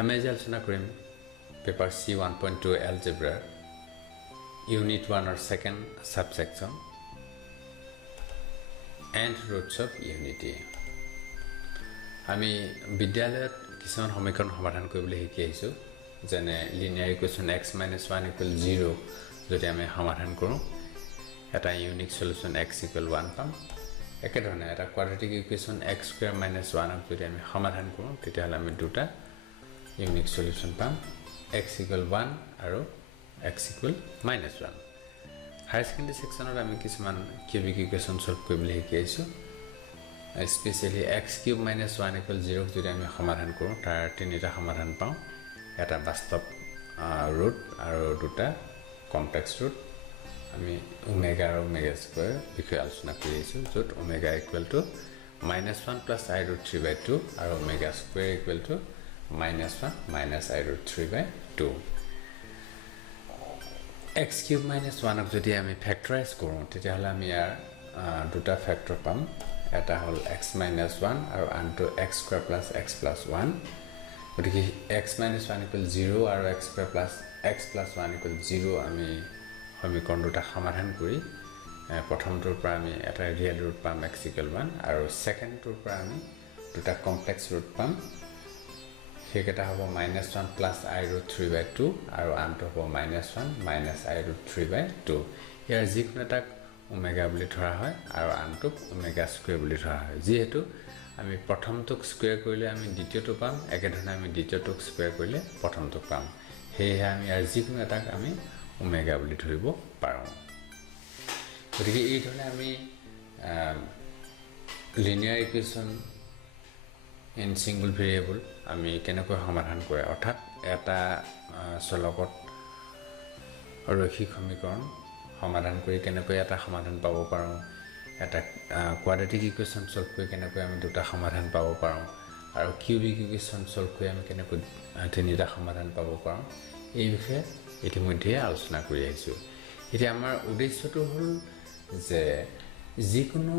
আমি আজি আলোচনা কৰিম paper C 1.2 Algebra Unit 1 or second subsection and roots of unity. আমি বিদ্যালয়ত কিছুমান সমীকৰণ সমাধান কৰিবলৈ শিকি আহিছো যেনে linear equation x - 1 = 0 যদি আমি সমাধান কৰো এটা ইউনিক সলিউশন x = 1 পাম একেধৰণে এটা quadratic equation x² - 1 যদি আমি সমাধান কৰো তেতিয়াহলে আমি দুটা ইউনিক সলিউশন পাম x = 1 আৰু x = -1 হাই সেকেন্ডাৰী সেকশনত আমি কিছুমান কিউবিক ইকুয়েশন সলভ কৰিবলৈ শিকি আহিছো especially x³ - 1 = 0 যদি আমি সমাধান কৰো তাৰ তিনিটা সমাধান পাওঁ এটা বাস্তৱ ৰুট আৰু দুটা কমপ্লেক্স ৰুট আমি ওমেগা আৰু ওমেগা স্কয়াৰ বিষয়ে আলোচনা কৰি আছো যত ওমেগা = -1 + i√3/2 আৰু ওমেগা স্কয়াৰ = -1 - i√3/2 x³ - 1 যদি আমি ফ্যাক্টৰাইজ কৰো তেতিয়াহলে আমি ইয়াৰ দুটা ফ্যাক্টৰ পাম এটা হল x - 1 আৰু আনটো x² + x + 1 গতিকে x - 1 = 0 আৰু x² + x + 1 = 0 আমি সমীকৰণ দুটা সমাধান কৰি প্ৰথমটোৰ পৰা আমি এটা ৰিয়েল ৰুট পাম x = 1 আৰু সেকেন্ডটোৰ পৰা আমি দুটা কমপ্লেক্স ৰুট পাম হেকেটা হ'ব -1 + i√3/2 আৰু আনটো হ'ব -1 - i√3/2 ইয়াৰ যিকোনো এটা ওমেগা বুলি ধৰা হয় আৰু আনটোক ওমেগা স্কয়াৰ বুলি ধৰা হয় যেহেতু আমি প্ৰথমটোক স্কয়াৰ কৰিলে আমি দ্বিতীয়টো পাম একেধৰণে আমি দ্বিতীয়টোক স্কয়াৰ কৰিলে প্ৰথমটোক পাম হেয়ে আমি ইয়াৰ যিকোনো এটাক আমি ওমেগা বুলি ধৰিব পাৰোঁ গতিকে এই ধৰণে আমি linear equation in single variable আমি কেনেকৈ সমাধান কৰে অৰ্থাৎ এটা চলকত ৰৈখিক সমীকৰণ সমাধান কৰি কেনেকৈ এটা সমাধান পাব পাৰোঁ এটা quadratic equation সলভ কৰি কেনেকৈ আমি দুটা সমাধান পাব পাৰোঁ আৰু cubic equation সলভ কৰি আমি কেনেকৈ তিনিটা সমাধান পাব পাৰোঁ এই বিষয়ে ইতিমধ্যে আলোচনা কৰি আহিছো এতিয়া আমাৰ উদ্দেশ্যটো হ'ল যে যিকোনো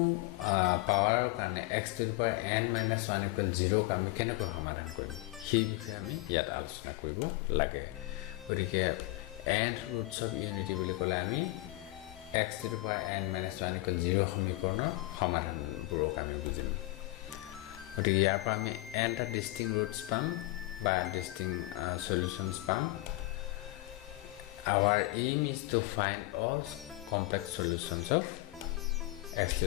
পাৱাৰৰ কাৰণে x⁴ n - 1 = 0 আমি কেনেকৈ সমাধান কৰিম সেই বিষয়ে আমি ইয়াত আলোচনা কৰিব লাগে গতিকে and roots of unity বুলি ক'লে আমি x⁴ n - 1 = 0 সমীকৰণৰ সমাধানবোৰক আমি বুজিম গতিকে ইয়াৰ পৰা আমি n টা ডিস্টিংক্ট ৰুটস পাম বা ডিস্টিংক্ট সলিউশনস পাম our aim is to find all complex solutions of x⁴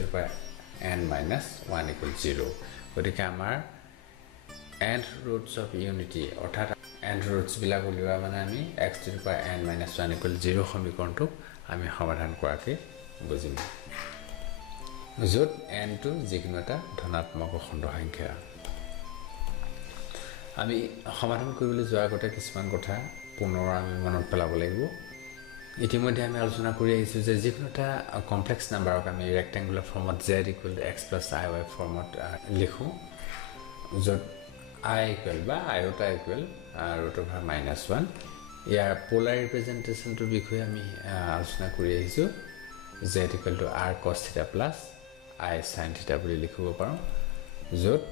n - 1 = 0 গতিকে আমাৰ and roots of unity অৰ্থাৎ and roots বিলাক উলিওৱা মানে আমি x⁴ n - 1 = 0 সমীকৰণটো আমি সমাধান কৰাকে বুজিম য'ত n টো যিকোনো এটা ধনাত্মক অখণ্ড সংখ্যা আমি সমাধান কৰিবলৈ যোৱাৰ আগতে কিছুমান কথা পুনৰ আমি মনত পেলাব লাগিব ইতিমধ্যে আমি আলোচনা কৰি আহিছো যে যিকোনো এটা কমপ্লেক্স নাম্বাৰক আমি ৰেক্টেংগুলাৰ ফৰ্মত z = x + iy ফৰ্মত লিখো য'ত I = বা iota = √(-1) ইয়াৰ পোলাৰ ৰিপ্ৰেজেন্টেশনটোৰ বিষয়ে আমি আলোচনা কৰি আহিছো z = r cos θ + I sin θ বুলি লিখিব পাৰোঁ য'ত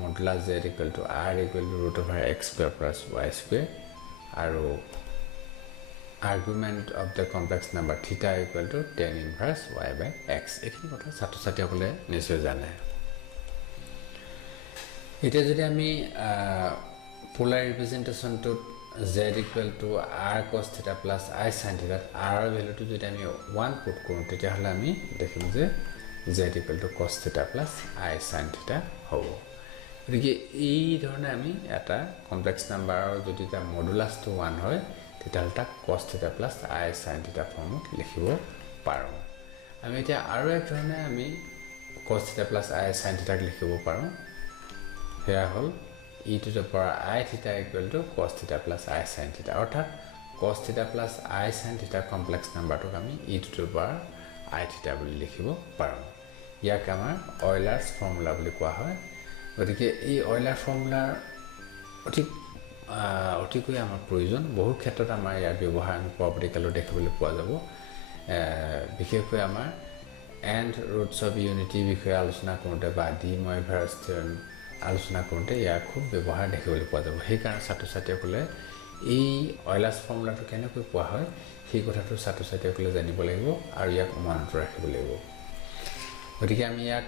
modulus z = r √(x² + y² আৰু argument of the complex number θ = tan inverse y/x এইখিনি কথা ছাত্ৰ-ছাত্ৰীসকলে নিশ্চয় জানে এটা যদি আমি polar ৰিপ্ৰেজেন্টেশনটো z = r cos θ + I sin θ r ৰ ভ্যালুটো যদি আমি 1 পুট কৰোঁ তেতিয়াহলে আমি দেখিম যে z = cos θ + I sin θ হ'ব গতিকে এই ধৰণে আমি এটা কমপ্লেক্স নাম্বাৰৰ যদি তাৰ মডুলাছটো 1 হয় তেতিয়াহলে তাক cos θ + I sin θ ফৰ্মত লিখিব পাৰোঁ আমি এতিয়া আৰু এক ধৰণে আমি cos θ + I sin θ লিখিব পাৰোঁ হেয়া হল e⁻i θ = cos θ + I sin θ অৰ্থাৎ cos θ + I sin θ কমপ্লেক্স নাম্বাৰটোক আমি e⁻i θ বুলি লিখিব পাৰোঁ ইয়াক আমাৰ অইলাৰ্ছ ফৰ্মুলা বুলি কোৱা হয় গতিকে এই অইলাৰ ফৰ্মুলাৰ অতিকৈ আমাৰ প্ৰয়োজন বহু ক্ষেত্ৰত আমাৰ ইয়াৰ ব্যৱহাৰ আমি প্ৰপাৰ্টিকেলত দেখিবলৈ পোৱা যাব বিশেষকৈ আমাৰ and roots of unity বিষয়ে আলোচনা কৰোঁতে বা ডি মইভাৰ্ছ থিওৰেম আলোচনা কৰোঁতে ইয়াৰ খুব ব্যৱহাৰ দেখিবলৈ পোৱা যাব সেইকাৰণে ছাত্ৰ ছাত্ৰীসকলে এই অইলাৰ্ছ ফৰ্মুলাটো কেনেকৈ পোৱা হয় সেই কথাটো ছাত্ৰ ছাত্ৰীসকলে জানিব লাগিব আৰু ইয়াক মনত ৰাখিব লাগিব গতিকে আমি ইয়াক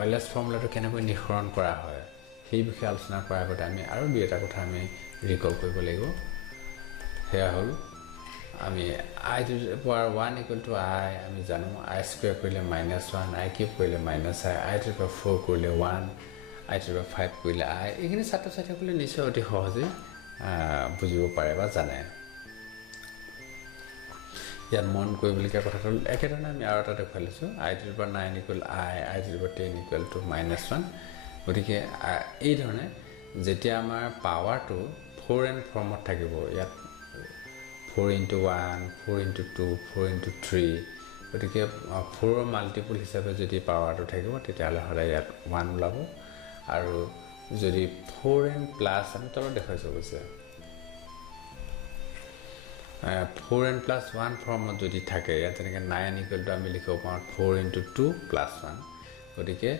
অইলাৰ্ছ ফৰ্মুলাটো কেনেকৈ নিৰ্ধাৰণ কৰা হয় সেই বিষয়ে আলোচনা কৰাৰ আগতে আমি আৰু দুই এটা কথা আমি ৰিকল কৰিব লাগিব সেয়া হ'ল আমি I to the power 1 equal to I আমি জানো I square কৰিলে -1 I cube কৰিলে -I to the power 4 কৰিলে 1 I to the power 5 কৰিলে I এইখিনি ছাত্ৰ ছাত্ৰীসকলে নিশ্চয় অতি সহজে বুজিব পাৰে বা জানে ইয়াত মন কৰিবলগীয়া কথাটো একেধৰণে আমি আৰু এটা দেখুৱাই লৈছোঁ I to the power 9 equal I to the power 10 equal to -1 গতিকে এই ধৰণে যেতিয়া আমাৰ পাৱাৰটো 4n ফৰ্মত থাকিব ইয়াত 4 into 1, 4 into 2, 4 into 3 গতিকে 4 মাল্টিপল হিচাপে যদি পাৱাৰটো থাকিব তেতিয়াহ'লে সদায় ইয়াত 1 ওলাব আৰু যদি 4n প্লাছ আমি তলত দেখাইছোঁ গৈছে 4n plus 1 ফৰ্মত যদি থাকে ইয়াত যেনেকৈ 9 equal to আমি লিখিব পাৰোঁ 4 into 2 plus 1 গতিকে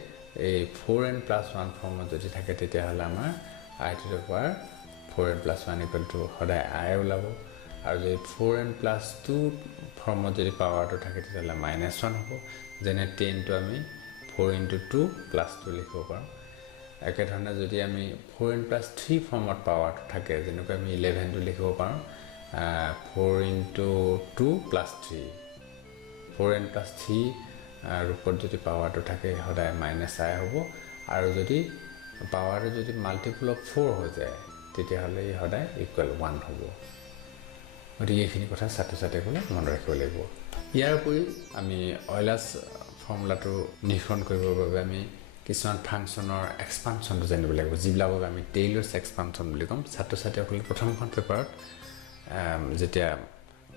এই 4n plus 1 ফৰ্মত যদি থাকে তেতিয়াহ'লে আমাৰ I to the power 4n plus 1 equal to সদায় I ওলাব আৰু যদি 4n plus 2 ফৰ্মত যদি পাৱাৰটো থাকে তেতিয়াহ'লে -1 হ'ব যেনে 10 টো আমি 4 into 2 plus 2 লিখিব পাৰোঁ একেধৰণে যদি আমি 4n plus 3 ফৰ্মত পাৱাৰটো থাকে যেনেকৈ আমি 11 টো লিখিব পাৰোঁ 4 into 2 plus 3 4n plus 3 ৰূপত যদি পাৱাৰটো থাকে সদায় -I হ'ব আৰু যদি পাৱাৰটো যদি মাল্টিপল অফ 4 হৈ যায় তেতিয়াহ'লে ই সদায় ইকুৱেল 1 হ'ব গতিকে এইখিনি কথা ছাত্ৰ ছাত্ৰীসকলে মনত ৰাখিব লাগিব ইয়াৰ উপৰি আমি অইলাৰ্ছ ফৰ্মুলাটো নিৰ্ধাৰণ কৰিবৰ বাবে আমি কিছুমান ফাংচনৰ এক্সপানশ্যনটো জানিব লাগিব যিবিলাকক আমি টেইলৰ্ছ এক্সপানশ্যন বুলি ক'ম ছাত্ৰ ছাত্ৰীসকলে প্ৰথমখন পেপাৰত যেতিয়া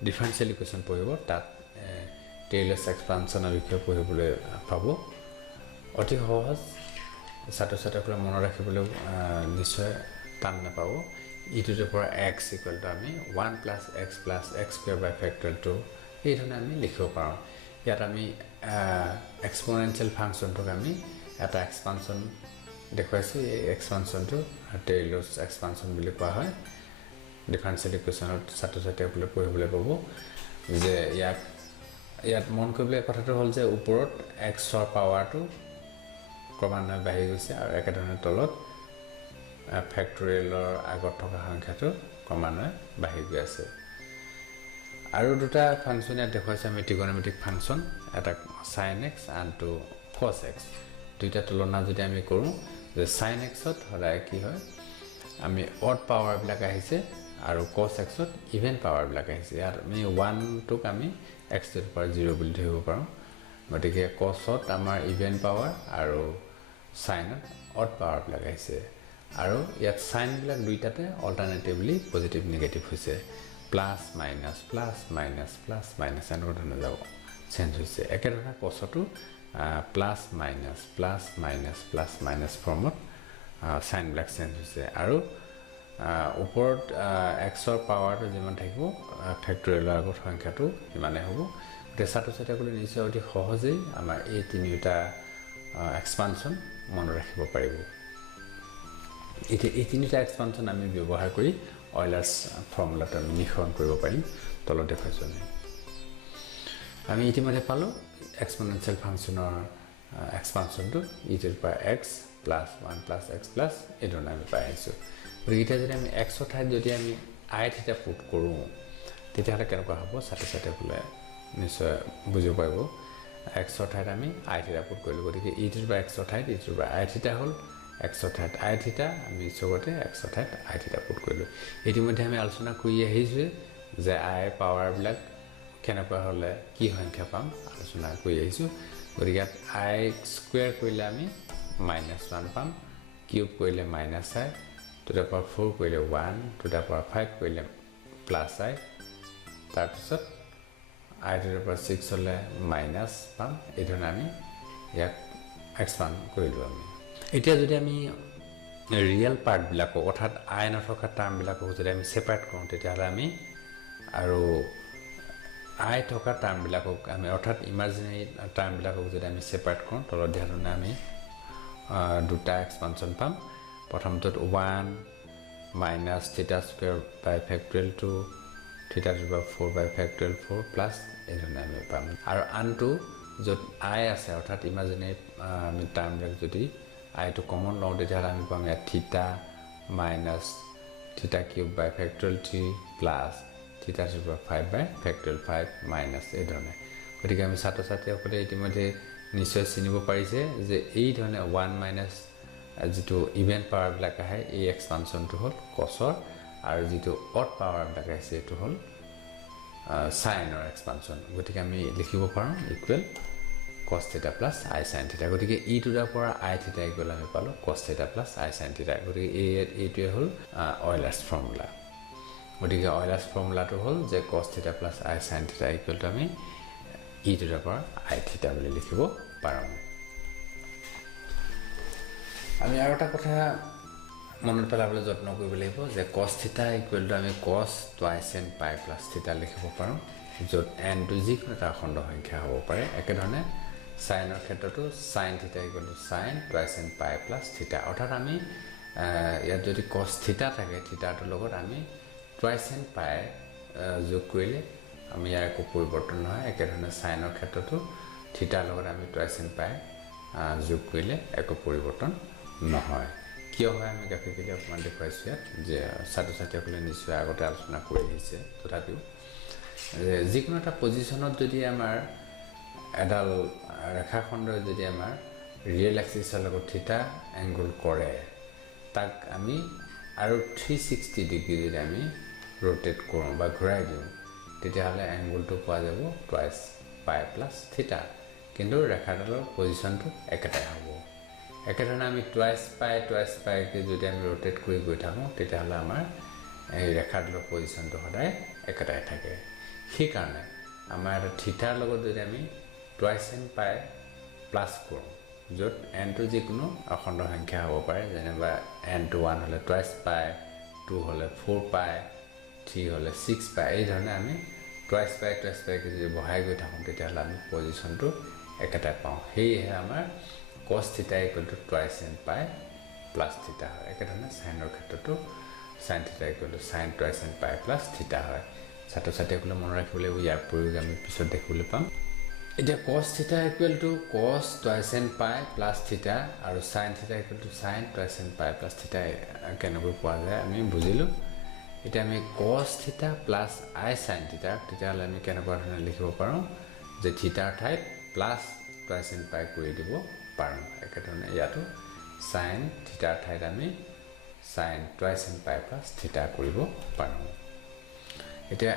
ডিফাৰেনচিয়েল ইকুৱেশ্যন পঢ়িব তাত টেইলৰ্ছ এক্সপানশ্যনৰ বিষয়ে পঢ়িবলৈ পাব অতি সহজ ছাত্ৰ ছাত্ৰীসকলে মনত ৰাখিবলৈ নিশ্চয় টান নাপাব e to the power x equal to আমি 1 plus x square by factorial 2 এই ধৰণে আমি লিখিব পাৰোঁ ইয়াত আমি এক্সপোনেনচিয়েল ফাংচনটোক আমি এটা এক্সপানশ্যন দেখুৱাইছোঁ এই এক্সপানশ্যনটো টেইলৰ্ছ এক্সপানশ্যন বুলি কোৱা হয় ডিফাৰেনচিয়েল ইকুৱেশ্যনত ছাত্ৰ ছাত্ৰীসকলে পঢ়িবলৈ পাব যে ইয়াত মন কৰিবলগীয়া কথাটো হ'ল যে ওপৰত xৰ পাৱাৰটো ক্ৰমান্বয়ে বাঢ়ি গৈছে আৰু একেধৰণে তলত ফেক্টৰিয়েলৰ আগত থকা সংখ্যাটো ক্ৰমান্বয়ে বাঢ়ি গৈ আছে আৰু দুটা ফাংচন ইয়াত দেখুৱাইছে আমি ট্ৰিগনমেট্ৰিক ফাংচন এটা sin x আনটো cos x দুইটা তুলনা যদি আমি কৰোঁ যে sin x ত সদায় কি হয় আমি অড পাৱাৰবিলাক আহিছে আৰু cos x ত ইভেন পাৱাৰবিলাক আহিছে ইয়াত আমি 1 টোক আমি x to the power 0 বুলি ধৰিব পাৰোঁ গতিকে cos ত আমাৰ ইভেন পাৱাৰ আৰু sin ত অড পাৱাৰবিলাক আহিছে আৰু ইয়াত সাইন বিলাক দুইটাতে অল্টাৰনেটিভলি পজিটিভ নেগেটিভ হৈছে প্লাস মাইনাস এনেকুৱা ধৰণে যাব চেঞ্জ হৈছে একেধৰণে কছটো প্লাস মাইনাস ফৰ্মত সাইন বিলাক চেঞ্জ হৈছে আৰু ওপৰত xৰ পাৱাৰটো যিমান থাকিব ফেক্টৰিয়েলৰ আগত সংখ্যাটো সিমানে হ'ব গতিকে ছাত্ৰ ছাত্ৰীসকলে নিশ্চয় অতি সহজেই আমাৰ এই তিনিটা এক্সপানশ্যন মনত ৰাখিব পাৰিব এই তিনিটা এক্সপানশ্যন আমি ব্যৱহাৰ কৰি অইলাৰ্ছ ফৰ্মুলাটো আমি নিৰ্ধাৰণ কৰিব পাৰিম তলত দেখুৱাইছোঁ আমি ইতিমধ্যে পালোঁ এক্সপনেনচিয়েল ফাংচনৰ এক্সপানশ্যনটো e to the power x plus 1 plus x plus এই ধৰণে আমি পাই আহিছোঁ গতিকে যদি আমি xৰ ঠাইত যদি আমি i থিটা পুট কৰোঁ তেতিয়াহ'লে কেনেকুৱা হ'ব ছাত্ৰ ছাত্ৰীসকলে নিশ্চয় বুজিব পাৰিব xৰ ঠাইত আমি i থিটা পুট কৰিলোঁ গতিকে e to the power xৰ ঠাইত e to the power i থিটা হ'ল xৰ ঠাইত i থিটা আমি চবতে xৰ ঠাইত i থিটা পুট কৰিলোঁ ইতিমধ্যে আমি আলোচনা কৰি আহিছোঁ যে i পাৱাৰবিলাক কেনেকুৱা হ'লে কি সংখ্যা পাম আলোচনা কৰি আহিছোঁ গতিকে i স্কুৱেৰ কৰিলে আমি -1 পাম কিউব কৰিলে -i to the power 4 কৰিলে 1 to the power 5 কৰিলে +i তাৰপিছত i to the power 6 হ'লে মাইনাছ পাম এই ধৰণে আমি ইয়াক এক্সপাণ্ড কৰিলোঁ আমি এতিয়া যদি আমি ৰিয়েল পাৰ্টবিলাকক অৰ্থাৎ i নথকা টাৰ্মবিলাকক যদি আমি ছেপাৰেট কৰোঁ তেতিয়াহ'লে আমি আৰু i থকা টাৰ্মবিলাকক আমি অৰ্থাৎ ইমাজিনেৰী টাৰ্মবিলাকক যদি আমি ছেপাৰেট কৰোঁ তলত দিয়া ধৰণে আমি দুটা এক্সপানশ্যন পাম প্ৰথমটোত 1 minus theta square by factorial 2 theta to the power 4 by factorial 4 plus এই ধৰণে আমি পাম আৰু আনটো য'ত I আছে অৰ্থাৎ ইমাজিনেৰী আমি টাৰ্মবিলাক যদি I টো কমন লওঁ তেতিয়াহ'লে আমি পাম ইয়াত theta minus theta cube by factorial 3 plus theta to the power 5 by factorial 5 minus এই ধৰণে গতিকে আমি ছাত্ৰ ছাত্ৰীসকলে ইতিমধ্যে নিশ্চয় চিনিব পাৰিছে যে এই ধৰণে 1 মাইনাছ যেটো ইভেন্ট পাৱাৰবিলাক আহে এই এক্সপানশ্যনটো হ'ল কছৰ আৰু যেটো অড পাৱাৰবিলাক আছে এটো হ'ল সাইনৰ এক্সপানশ্যন গতিকে আমি লিখিব পাৰোঁ equal cos theta plus I sin theta গতিকে e to the power I theta equal আমি পালো cos theta plus I sin theta গতিকে এইটোৱে হ'ল অইলাৰ্ছ ফৰ্মুলা গতিকে অইলাৰ্ছ ফৰ্মুলাটো হ'ল যে cos theta plus I sin theta equal to আমি e to the power I theta বুলি লিখিব পাৰোঁ আমি আৰু এটা কথা মনত পেলাবলৈ যত্ন কৰিব লাগিব যে cos theta ইকুৱেল টু আমি cos twice n pi plus theta লিখিব পাৰোঁ য'ত n টু যিকোনো এটা অখণ্ড সংখ্যা হ'ব পাৰে একেধৰণে সাইনৰ ক্ষেত্ৰতো sin theta equal to sin twice n pi plus theta অৰ্থাৎ আমি ইয়াত যদি cos theta থাকে থিটাটোৰ লগত আমি twice n pi যোগ কৰিলে আমি ইয়াৰ একো পৰিৱৰ্তন নহয় একেধৰণে সাইনৰ ক্ষেত্ৰতো থিটাৰ লগত আমি twice n pi যোগ কৰিলে একো পৰিৱৰ্তন নহয় কিয় হয় আমি গ্ৰাফিকেলি অকমান দেখুৱাইছো ইয়াত যে ছাত্ৰ ছাত্ৰীসকলে নিশ্চয় আগতে আলোচনা কৰি আহিছে তথাপিও যিকোনো এটা পজিশনত যদি আমাৰ এডাল ৰেখাখণ্ডই যদি আমাৰ ৰিয়েল এক্সিছৰ লগত থিটা এংগল কৰে তাক আমি আৰু 360 ডিগ্ৰী যদি আমি ৰোটেট কৰোঁ বা ঘূৰাই দিওঁ তেতিয়াহ'লে এংগলটো পোৱা যাব টুৱাইছ পাই প্লাছ থিটা কিন্তু ৰেখাডালৰ পজিশনটো একেটাই হ'ব একেধৰণে আমি টুৱাইছ পাই কে যদি আমি ৰোটেট কৰি গৈ থাকোঁ তেতিয়াহ'লে আমাৰ এই ৰেখাডালৰ পজিশনটো সদায় একেটাই থাকে সেই কাৰণে আমাৰ থিটাৰ লগত যদি আমি টুৱাইছ n পাই প্লাছ কৰোঁ য'ত n টো যিকোনো অখণ্ড সংখ্যা হ'ব পাৰে যেনেবা n টো 1 হ'লে টুৱাইছ পাই 2 হ'লে 4 পাই 3 হ'লে 6 পাই এই ধৰণে আমি টুৱাইছ পাই কে যদি বহাই গৈ থাকোঁ তেতিয়াহ'লে আমি পজিশনটো একেটাই পাওঁ সেয়েহে আমাৰ cos theta equal to twice n pi plus theta হয় একেধৰণে সাইনৰ ক্ষেত্ৰতো sin theta equal to sin twice n pi plus theta হয় ছাত্ৰ ছাত্ৰীসকলে মনত ৰাখিবলৈ ইয়াৰ প্ৰয়োগ আমি পিছত দেখিবলৈ পাম এতিয়া cos theta equal to cos twice n pi plus theta আৰু sin theta equal to sin twice n pi plus theta কেনেকৈ পোৱা যায় আমি বুজিলো এতিয়া আমি cos theta plus I sin theta তেতিয়াহ'লে আমি কেনেকুৱা ধৰণে লিখিব পাৰোঁ যে থিটাৰ ঠাইত প্লাছ twice n pi কৰি দিব পাৰোঁ একেধৰণে ইয়াতো sin থিটাৰ ঠাইত আমি sin twice n pi plus theta কৰিব পাৰোঁ এতিয়া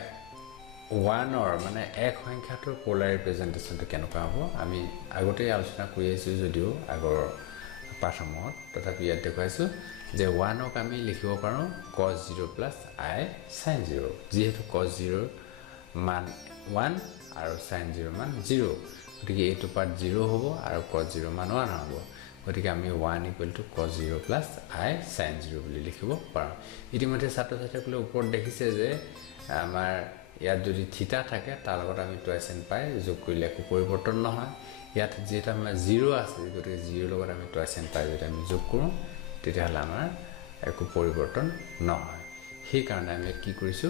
1 অৰ মানে এক সংখ্যাটোৰ পোলাৰ ৰিপ্ৰেজেন্টেশনটো কেনেকুৱা হ'ব আমি আগতে আলোচনা কৰি আছো যদিও আগৰ পাঠসমূহত তথাপি ইয়াত দেখুৱাইছো যে 1 ক আমি লিখিব পাৰোঁ cos 0 plus I sin 0 যিহেতু cos 0 মান 1 আৰু sin 0 মান 0 গতিকে এইটো পাৰ্ট 0 হ'ব আৰু cos 0 মান 1 হ'ব গতিকে আমি 1 equal to cos 0 plus I sin 0 বুলি লিখিব পাৰোঁ ইতিমধ্যে ছাত্ৰ ছাত্ৰীসকলে ওপৰত দেখিছে যে আমাৰ ইয়াত যদি থিটা থাকে তাৰ লগত আমি twice n pi যোগ কৰিলে একো পৰিৱৰ্তন নহয় ইয়াত যেটা আমাৰ 0 আছে গতিকে 0 লগত আমি twice n pi যদি আমি যোগ কৰোঁ তেতিয়াহ'লে আমাৰ একো পৰিৱৰ্তন নহয় সেই কাৰণে আমি কি কৰিছো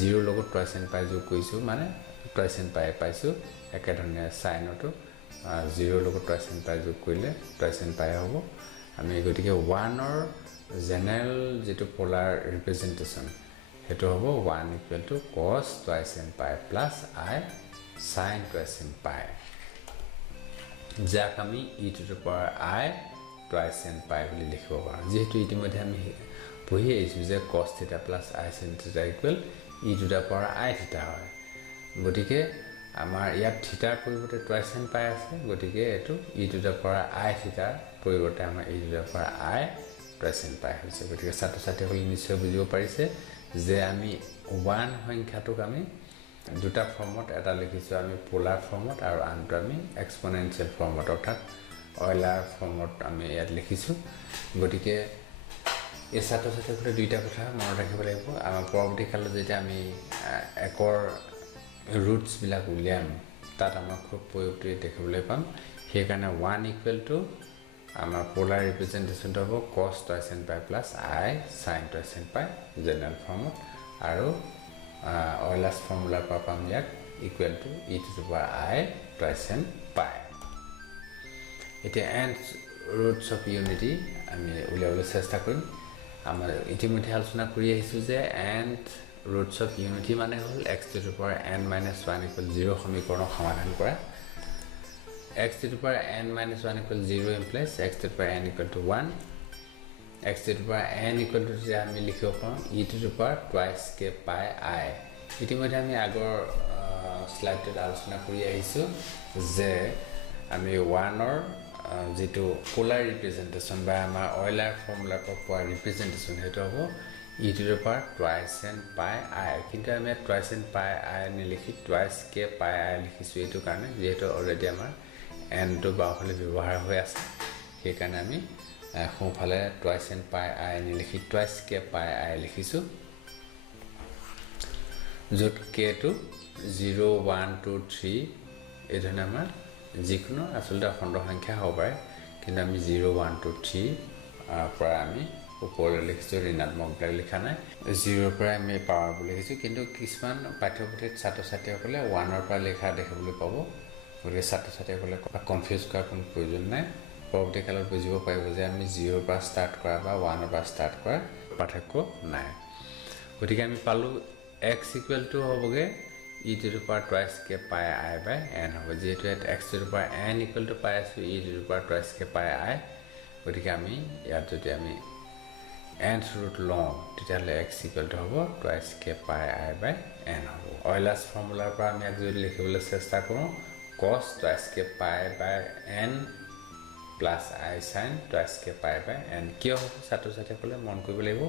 0 লগত twice n pi যোগ কৰিছো মানে twice n pi পাইছো একেধৰণে সাইনটো 0 লগত twice n pi যোগ কৰিলে twice n pi হ'ব আমি গতিকে 1 অৰ জেনাৰেল যেটো পোলাৰ ৰিপ্ৰেজেন্টেশন হেতু হ'ব 1 equal to cos twice n pi plus I sin twice n pi যাক আমি e to the power I twice n pi বুলি লিখিব পাৰোঁ যেহেতু ইতিমধ্যে আমি পঢ়ি আহিছো যে cos theta plus I sin theta equal e to the power I theta হয় গতিকে আমাৰ ইয়াত থিটাৰ পৰিৱৰ্তে twice n pi আছে গতিকে এটো e to the power I theta পৰিৱৰ্তে আমাৰ e to the power I twice n pi হৈছে গতিকে ছাত্ৰ ছাত্ৰীসকলে নিশ্চয় বুজিব পাৰিছে যে আমি 1 সংখ্যাটোক আমি দুটা ফৰ্মত এটা লিখিছো আমি পোলাৰ ফৰ্মত আৰু আনটো আমি এক্সপোনেনশিয়েল ফৰ্মত অৰ্থাৎ অইলাৰ ফৰ্মত আমি ইয়াত লিখিছো গতিকে এই ছাত্ৰ ছাত্ৰীসকলে দুইটা কথা মনত ৰাখিব লাগিব আমাৰ পৰৱৰ্তী কালত যেতিয়া আমি একৰ ৰুটস বিলাক উলিয়াম তাত আমাৰ খুব প্ৰয়োগটো দেখিবলৈ পাম সেই কাৰণে 1 ইকুৱেল টু আমাৰ পোলাৰ ৰিপ্ৰেজেণ্টেশ্যনটো হ'ব cos twice n pi plus I sin twice n pi general ফৰ্মত আৰু Euler's ফৰ্মুলাৰ পৰা পাম ইয়াক equal to e to the power I twice n pi এতিয়া nth roots of unity আমি উলিয়াবলৈ চেষ্টা কৰিম আমাৰ ইতিমধ্যে আলোচনা কৰি আহিছোঁ যে nth roots of unity মানে হ'ল x to the power n minus 1 equal 0 সমীকৰণক সমাধান কৰা x to the power n minus 1 equal 0 implies x to the power n equal to 1 x to the power n equal to যে আমি লিখিব পাৰোঁ e to the power twice k pi I ইতিমধ্যে আমি আগৰ স্লাইডত আলোচনা কৰি আহিছোঁ যে আমি 1 ৰ যেটো পোলাৰ ৰিপ্ৰেজেণ্টেশ্যন বা আমাৰ অইলাৰ ফৰ্মুলাৰ পৰা পোৱা ৰিপ্ৰেজেণ্টেশ্যন হেতু হ'ব e to the power twice n pi I কিন্তু আমি twice n pi I নিলিখি twice k pi I লিখিছোঁ এইটো কাৰণে যেহেতু অলৰেডি আমাৰ n টো বাওঁফালে ব্যৱহাৰ হৈ আছে সেই কাৰণে আমি সোঁফালে twice n pi I নিলিখি twice k pi I লিখিছোঁ য'ত k টো 0 1 2 3 এই ধৰণে আমাৰ যিকোনো আচলতে খণ্ড সংখ্যা হ'ব পাৰে কিন্তু আমি 0 1 2 3 পৰা আমি ওপৰলৈ লিখিছোঁ ঋণাত্মকবিলাক লিখা নাই 0 পৰা আমি পাৱাৰ বুলি লিখিছোঁ কিন্তু কিছুমান পাঠ্যপুথিত ছাত্ৰ ছাত্ৰীসকলে 1 ৰ পৰা লিখা দেখিবলৈ পাব গতিকে ছাত্ৰ ছাত্ৰীসকলে কনফিউজ কৰাৰ কোনো প্ৰয়োজন নাই পৰৱৰ্তী কালত বুজিব পাৰিব যে আমি 0 পৰা ষ্টাৰ্ট কৰা বা 1 ৰ পৰা ষ্টাৰ্ট কৰা পাৰ্থক্য নাই গতিকে আমি পালোঁ x equal to হ'বগে e to the power twice k pi I by n হ'ব যেহেতু x to the power n equal to pi আছোঁ e to the power twice k pi I গতিকে আমি ইয়াত যদি আমি nth root লওঁ তেতিয়াহ'লে x equal to হ'ব twice k pi I by n হ'ব Euler's ফৰ্মুলাৰ পৰা আমি ইয়াক যদি লিখিবলৈ চেষ্টা কৰোঁ cos twice k pi by n plus I sin twice k pi by n কিয় হ'ব ছাত্ৰ ছাত্ৰীসকলে মন কৰিব লাগিব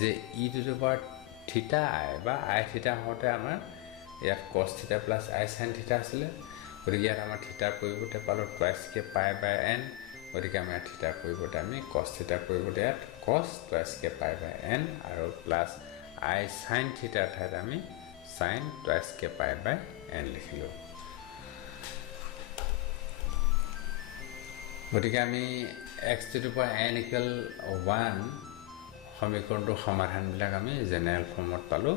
যে e to the power theta I বা I theta হওঁতে আমাৰ ইয়াত cos theta plus I sin theta আছিলে গতিকে ইয়াত আমাৰ থিটাৰ পৰিৱৰ্তে পালোঁ twice k pi by n গতিকে আমাৰ থিটাৰ পৰিৱৰ্তে আমি cos theta পৰিৱৰ্তে ইয়াত cos twice k pi by n আৰু প্লাছ I sin theta ঠাইত আমি sin twice k pi by n লিখিলোঁ গতিকে আমি x to the power n equal 1 সমীকৰণটোৰ সমাধানবিলাক আমি জেনেৰেল ফৰ্মত পালোঁ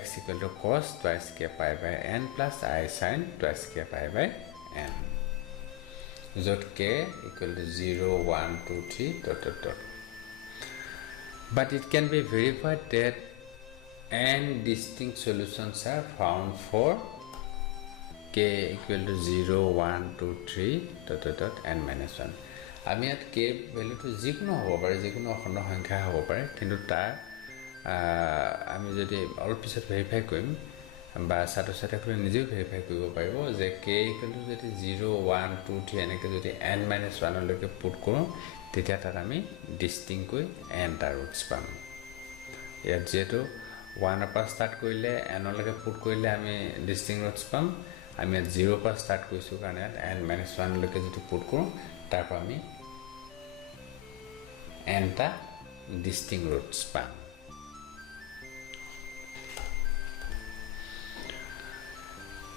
x equal to cos twice k pi by n plus I sin twice k pi by n য'ত k equal to 0 1 2 3 dot dot dot but it can be verified that n distinct solutions are found for k equal to 0 1 2 3 dot dot dot n minus 1 আমি ইয়াত k ভ্যালুটো যিকোনো হ'ব পাৰে যিকোনো অখণ্ড সংখ্যা হ'ব পাৰে কিন্তু তাৰ আমি যদি অলপ পিছত ভেৰিফাই কৰিম বা ছাত্ৰ ছাত্ৰীসকলে নিজেও ভেৰিফাই কৰিব পাৰিব যে k equal to যদি 0 1 2 3 এনেকৈ যদি n minus 1 লৈকে পুট কৰোঁ তেতিয়া তাত আমি ডিষ্টিংকৈ n টা ৰুটছ পাম ইয়াত যেহেতু 1 ৰ পৰা ষ্টাৰ্ট কৰিলে n লৈকে পুট কৰিলে আমি ডিষ্টিং ৰুটছ পাম আমি ইয়াত 0 পৰা ষ্টাৰ্ট কৰিছোঁ কাৰণে ইয়াত n minus 1 লৈকে যদি পুট কৰোঁ তাৰ পৰা আমি n টা ডিষ্টিং ৰুটছ পাম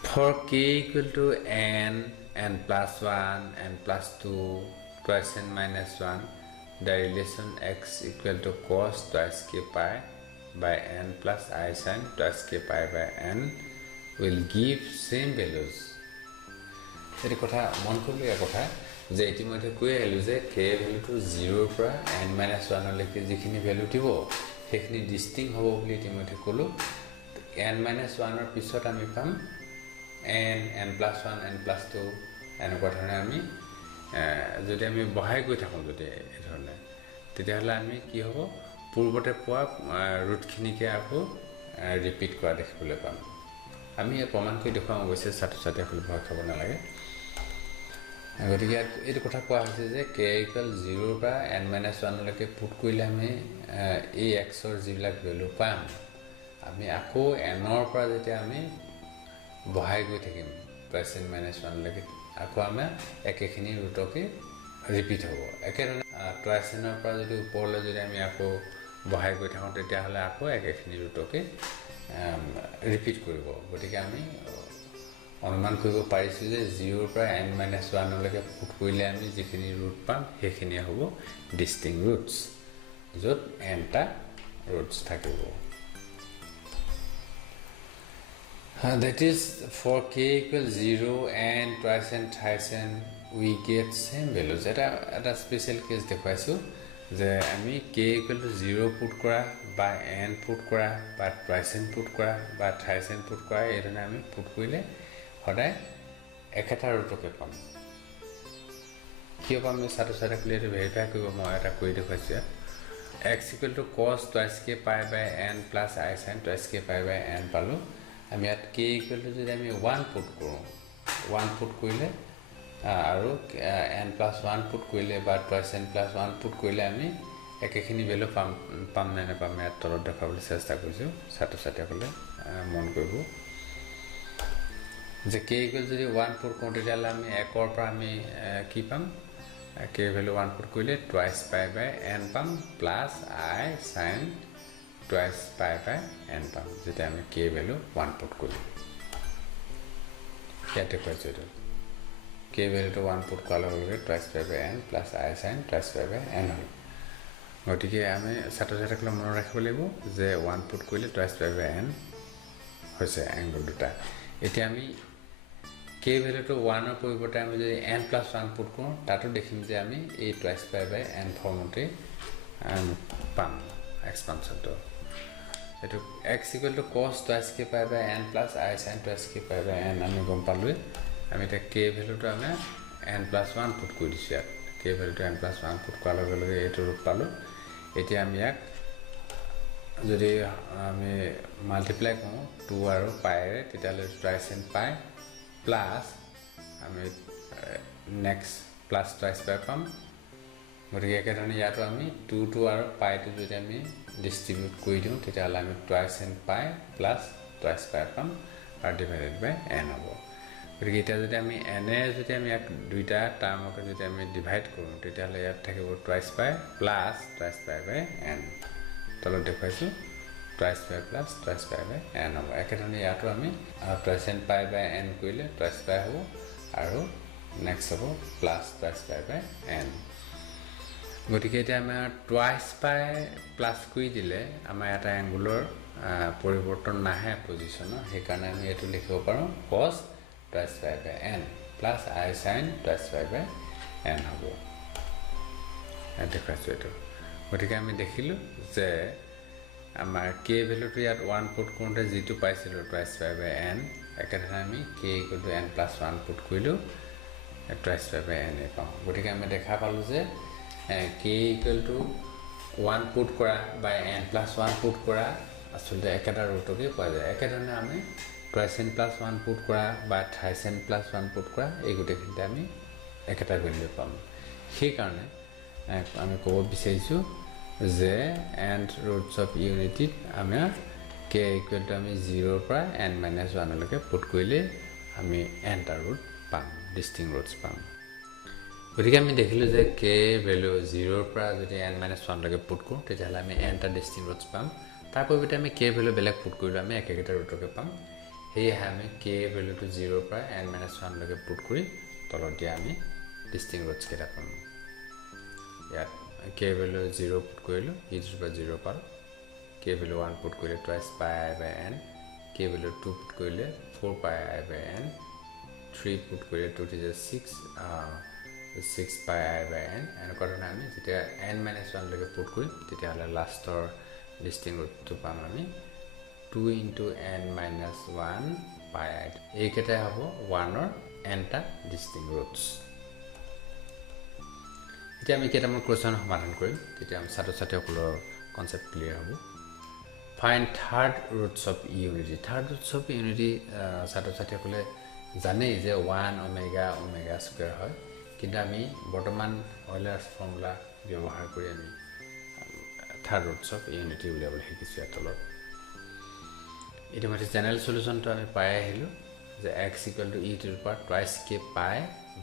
for k equal to n plus 1 n plus 2 twice n minus 1 the relation x equal to cos twice k pi by n plus I sin twice k pi by n will give same values এটি কথা মন কৰিবলগীয়া কথা যে ইতিমধ্যে কৈ আহিলোঁ যে k ভ্যালুটো 0 ৰ পৰা n minus 1 লৈকে যিখিনি ভ্যালু দিব সেইখিনি ডিষ্টিং হ'ব বুলি ইতিমধ্যে ক'লোঁ n minus 1 ৰ পিছত আমি পাম n n plus 1 n plus 2 এনেকুৱা ধৰণে আমি যদি আমি বহাই গৈ থাকোঁ যদি এই ধৰণে তেতিয়াহ'লে আমি কি হ'ব পূৰ্বতে পোৱা ৰুটখিনিকে আকৌ ৰিপিট কৰা দেখিবলৈ পাম আমি প্ৰমাণ কৰি দেখুৱাম অৱশ্যে ছাত্ৰ ছাত্ৰীসকলে ভয় খাব নালাগে গতিকে এইটো কথা কোৱা হৈছে যে k equal 0 ৰ পৰা n minus 1 লৈকে পুট কৰিলে আমি এই x ৰ যিবিলাক ভ্যালু পাম আমি আকৌ n ৰ পৰা যেতিয়া আমি বহাই গৈ থাকিম twice n minus 1 লৈকে আকৌ আমাৰ একেখিনি ৰুটকে ৰিপিট হ'ব একেধৰণে twice n ৰ পৰা যদি ওপৰলৈ যদি আমি আকৌ বহাই গৈ থাকোঁ তেতিয়াহ'লে আকৌ একেখিনি ৰুটকে ৰিপিট কৰিব গতিকে আমি অনুমান কৰিব পাৰিছোঁ যে 0 ৰ পৰা n-1 লৈকে পুট কৰিলে আমি যিখিনি ৰুট পাম সেইখিনি হ'ব ডিষ্টিংক্ট ৰুটছ য'ত nটা ৰুটছ থাকিব that is for k equals 0 and twice and thrice and we get same values এটা স্পেশাল কেস দেখাইছো যে আমি k equal to 0 পুট কৰা বা n পুট কৰা বা twice and পুট কৰা বা thrice and পুট কৰা এৰনে আমি পুট কৰিলে সদায় একেটা ৰুটকে পাম কিয় পাম সাটো ক্লিয়াৰ ভেৰিফাই কৰিব মই এটা কৰি দেখাইছো x equal to cos twice k pi by n plus I sin twice k pi by n পালো আমি ইয়াত k equal to যদি আমি 1 পুট কৰোঁ 1 পুট কৰিলে আৰু n plus 1 পুট কৰিলে বা twice n plus 1 পুট কৰিলে আমি একেখিনি ভ্যালু পাম না নাপাম ইয়াত তলত দেখাবলৈ চেষ্টা কৰিছো ছাত্ৰ-ছাত্ৰীসকলে মন কৰিব যে k equal যদি 1 পুট কৰোঁ তেতিয়াহ'লে আমি 1 ৰ পৰা আমি কি পাম k ভ্যালু 1 পুট কৰিলে twice pi by n পাম plus I sin twice pi by n পাম যেটা আমি k ভ্যালু 1 পুট কৰিম ইয়াতে কৈছো k ভ্যালু 1 পুট কৰাৰ লগে twice pi by n plus I sin twice pi by n হয় গতিকে আমি ছাত্ৰ-ছাত্ৰীসকলে মনত ৰাখিব লাগিব যে 1 পুট কৰিলে twice pi by n হৈছে এংগল দুটা এতিয়া আমি k ভ্যালুটো 1 ৰ পৰিৱৰ্তে আমি যদি n plus 1 পুট কৰোঁ তাতো দেখিম যে আমি এই twice pi by n ফৰ্মতে পাম এক্সপানশনটো এটো x equal to cos twice k pi by n plus I sin twice k pi by n আমি গম পালোঁ আমি এটা k ভ্যালুটো আমি n plus 1 পুট কৰি দিছো k ভ্যালুটো n plus 1 পুট কৰাৰ লগে লগে এটো ৰূপ পালোঁ এতিয়া আমি ইয়াক যদি আমি মাল্টিপ্লাই কৰোঁ 2 আৰু pi ৰে তেতিয়ালে twice n pi plus আমি next plus twice pi পাম গতিকে একেধৰণে ইয়াতো আমি 2 আৰু pi টো যদি আমি ডিস্ট্ৰিবিউট কৰি দিওঁ তেতিয়ালে আমি twice n pi plus twice pi পাম আৰু ডিভাইডেড বাই n হ'ব গতিকে এটা যদি আমি n এ যদি আমি এক দুইটা টাৰ্মকে যদি আমি ডিভাইড কৰোঁ তেতিয়ালে ইয়াত থাকিব twice pi plus twice pi by n তলত দেখাইছো twice pi plus twice pi by n হ'ব একেধৰণে ইয়াতো আমি twice n pi by n কৰিলে twice pi হ'ব আৰু নেক্সট হ'ব plus twice pi by n গতিকে এটা আমাৰ twice pi প্লাস কৰি দিলে আমাৰ এটা এংগুলৰ পৰিৱৰ্তন নাহে পজিশনৰ সেই কাৰণে আমি এটো লিখিব পাৰো cos twice pi by n plus I sin twice pi by n হ'ব এটা কাছে এটো গতিকে আমি দেখিলো যে আমাৰ k ভ্যালুটো ইয়াত 1 পুট কৰোঁতে যেটো পাইছিলো twice pi by n একেধৰণে আমি k equal to n plus 1 put কৰিলো twice pi by n এ পাওঁ গতিকে আমি দেখা পালো যে k equal to 1 পুট কৰা by n plus 1 পুট কৰা আসলে একেটা ৰুটকে পোৱা যায় একেধৰণে আমি twice n plus 1 পুট কৰা বা thrice n plus 1 পুট কৰা এই গোটেইখিনিতে আমি একেটা ভ্যালু পাম সেই কাৰণে আমি ক'ব বিচাৰিছো যে and roots of unity আমি k equal to আমি 0 ৰ পৰা n - 1 লৈকে পুট কৰিলে আমি n টা ৰুট পাম ডিস্টিংক্ট ৰুটছ পাম গতিকে আমি দেখিলো যে k ভ্যালু 0 ৰ পৰা যদি n - 1 লৈকে পুট কৰোঁ তেতিয়াহ'লে আমি n টা ডিস্টিংক্ট ৰুটছ পাম তাৰ পৰিৱৰ্তে আমি k ভ্যালু বেলেগ পুট কৰিলে আমি একেটা ৰুটকে পাম হেই আমি k ভ্যালুটো 0 ৰ পৰা n - 1 লৈকে পুট কৰি তলত দিয়া আমি ডিস্টিংক্ট ৰুটছ কেটা পাম ইয়াত k ভ্যালু 0 পুট কৰিলো e to the 0 পাল k ভ্যালু 1 পুট কৰিলে twice pi I by n k value 2 put কৰিলে 4 pi I by n 3 put কৰিলে 2 to the 6 pi I by n এনেকুৱা ধৰণে আমি যেতিয়া n - 1 লৈকে পুট কৰিম তেতিয়াহ'লে লাষ্টৰ ডিস্টিংক্ট ৰুটটো পাম আমি 2 into n minus 1 pi i এই কেটাই হ'ব 1 ৰ n টা ডিস্টিংক্ট ৰুটছ এতিয়া আমি কেটামান কোৱেশ্চন সমাধান কৰিম তেতিয়া আমি ছাত্ৰ-ছাত্ৰীসকলৰ কনসেপ্ট ক্লিয়াৰ হ'ব find third routes of unity third routes of unity ছাত্ৰ-ছাত্ৰীসকলে জানে যে 1 ওমেগা ওমেগা স্কয়াৰ হয় কিন্তু আমি বৰ্তমান অইলাৰ্ছ ফৰ্মুলা ব্যৱহাৰ কৰি আমি থাৰ্ড ৰুটছ অফ ইউনিটি উলিয়াবলৈ শিকিছো তলত ইতিমধ্যে জেনাৰেল সলিউশনটো আমি পাই আহিলো যে x equal to e to the power twice k pi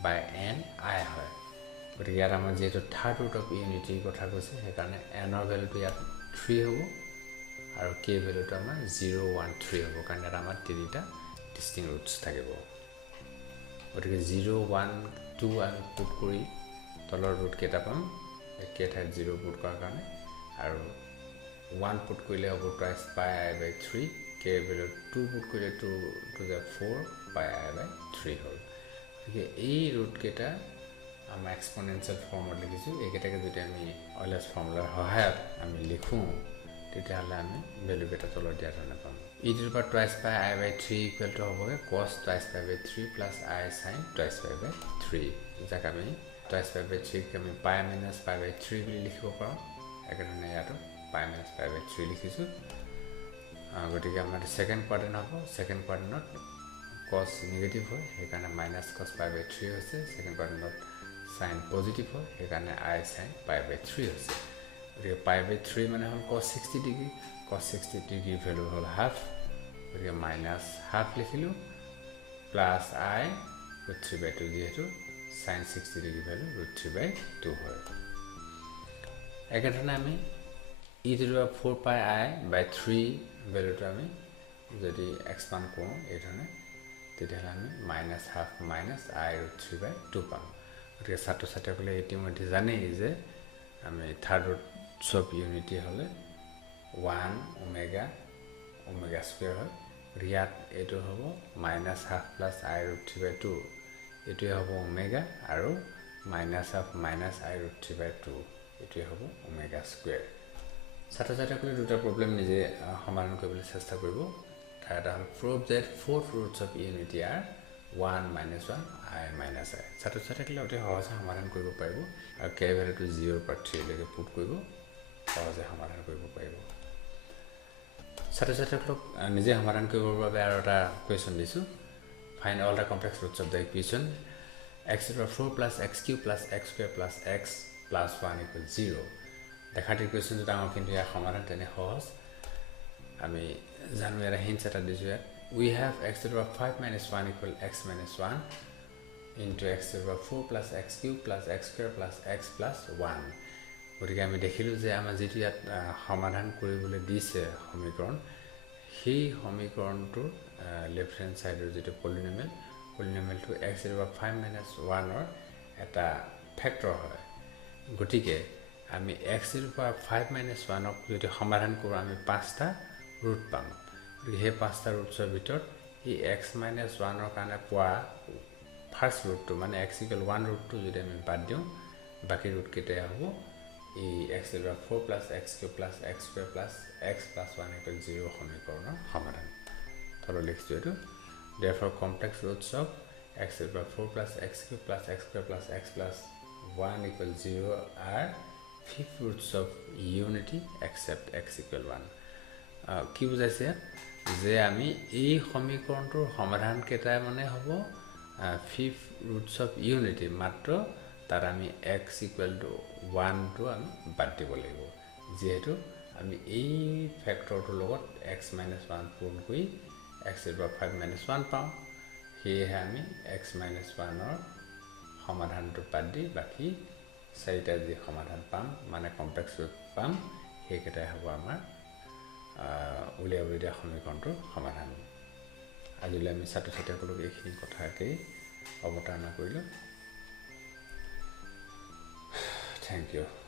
by n I হয় গতিকে ইয়াত আমাৰ যেটো থাৰ্ড ৰুট অফ ইউনিটি কথা কৈছে সেইকাৰণে n ৰ ভ্যালুটো ইয়াত 3 হ'ব আৰু k ভ্যালুটো আমাৰ 0 1 3 হ'ব কাৰণ আমাৰ তিনিটা ডিস্টিংক্ট ৰুটছ থাকিব গতিকে 0 1 2 আমি পুট কৰি তলৰ ৰুট কেইটা পাম একে ঠাইত 0 পুট কৰাৰ কাৰণে আৰু 1 পুট কৰিলে হ'ব টুৱাইছ পাই আই বাই 3 কে ভেলু 2 পুট কৰিলে 2 টু দ্য 4 পাই আই বাই 3 হ'ল গতিকে এই ৰুট কেইটা আমাৰ এক্সপনেনশিয়েল ফৰ্মত লিখিছোঁ এইকেইটাকে যদি আমি অইলাৰ্ছ ফৰ্মুলাৰ সহায়ত আমি লিখোঁ তেতিয়াহ'লে আমি ভেলু কেইটা তলত দিয়া ধৰণে পাম e to the power twice pi I by 3 equal to होगा cos twice pi by 3 plus I sin twice pi by 3 যাক আমি twice pi by 3 কে আমি pi minus pi by 3 বুলি লিখিব পাৰোঁ একেধৰণে ইয়াতো pi minus pi by 3 লিখিছোঁ গতিকে আমাৰ সেকেন্ড কোৱাড্ৰেন্ট হ'ব সেকেন্ড কোৱাড্ৰেন্টত cos নেগেটিভ হয় সেইকাৰণে minus cos pi by 3 হৈছে সেকেন্ড কোৱাড্ৰেন্টত sin পজিটিভ হয় সেইকাৰণে I sin pi by 3 হৈছে গতিকে pi by 3 মানে হ'ল cos 60 degree cos 60 degree value হ'ল হাফ গতিকে মাইনাস হাফ লিখিলো প্লাস I √3 by 2 যেহেতু sin 60 ডিগ্ৰী ভ্যালু √3 by 2 হয় একেধৰণে আমি e to the power 4 pi I by 3 ভ্যালুটো আমি যদি এক্সপান্ড কৰোঁ এই ধৰণে তেতিয়াহ'লে আমি minus half minus I √3 by 2 পাম গতিকে ছাত্ৰ ছাত্ৰীসকলে ইতিমধ্যে জানেই যে আমি থাৰ্ড ৰুটছ অফ ইউনিটি হ'লে 1 omega square হয় ৰিয়াত এটো হ'ব minus half plus I √3 by 2 এটোই হ'ব omega আৰু minus half minus I √3 by 2 এটোই হ'ব omega square ছাত্ৰ ছাত্ৰীসকলে দুটা প্ৰবলেম নিজে সমাধান কৰিবলৈ চেষ্টা কৰিব এটা হ'ল prove that fourth roots of unity are 1 minus 1 I minus I ছাত্ৰ ছাত্ৰীসকলে অতি সহজে সমাধান কৰিব পাৰিব আৰু k ভ্যালুটো 0 পৰা 3 লৈকে পুট কৰিব সহজে সমাধান কৰিব পাৰিব ছাত্ৰ ছাত্ৰীসকলক নিজে সমাধান কৰিবৰ বাবে আৰু এটা কোৱেশ্চন দিছো find all the complex roots of the equation x to the 4 plus x cube plus x square plus x plus 1 equals 0 দেখাটি ইকুৱেশ্যনটো ডাঙৰ কিন্তু ইয়াৰ সমাধান তেনে সহজ আমি জানো এটা হিন্টছ এটা দিছো ইয়াত we have x to the 5 minus 1 equal x minus 1 into x to the 4 plus x cube plus x square plus x plus 1 গতিকে আমি দেখিলো যে আমাৰ যেটি ইয়াত সমাধান কৰিবলৈ দিছে সমীকৰণ সেই সমীকৰণটোৰ লেফট হ্যান্ড সাইডৰ যেটো পলিনোমিয়েলটো x to the 5 minus 1 ৰ এটা ফ্যাক্টৰ হয় গতিকে আমি x to the 5 minus 1 ক যদি সমাধান কৰোঁ আমি পাঁচটা ৰুট পাম গতিকে সেই পাঁচটা ৰুটছৰ ভিতৰত এই x minus 1 ৰ কাৰণে পোৱা ফাৰ্স্ট ৰুটটো মানে x equal 1 ৰুটটো যদি আমি বাদ দিওঁ বাকি ৰুট কেইটা হ'ব x to the 4 plus x cube plus x square plus x plus 1 equals 0 সমীকৰণৰ সমাধান তল লিখিছো এটো therefore complex roots of x to the 4 plus x cube plus x square plus x plus 1 equals 0 are fifth roots of unity except x equal 1 কি বুজাইছে যে আমি এই সমীকৰণটোৰ সমাধান কেটা মানে হ'ব fifth roots of unity মাত্ৰ তার আমি x equal to 1 টো আমি বাদ দিব লাগিব যেহেতু আমি এই ফ্যাক্টৰটোৰ লগত x minus 1 পূৰণ কৰি x to the 5 minus 1 পাম সেয়ে আমি x minus 1 ৰ সমাধানটো বাদ দি বাকি চাৰিটা যি সমাধান পাম মানে কমপ্লেক্স ৰুট পাম সেইকেইটাই হ'ব আমাৰ উলিয়াবলগীয়া সমীকৰণটোৰ সমাধান আজিলৈ আমি ছাত্ৰ ছাত্ৰীসকলক এইখিনি কথাকে অৱতাৰণা কৰিলোঁ Thank you.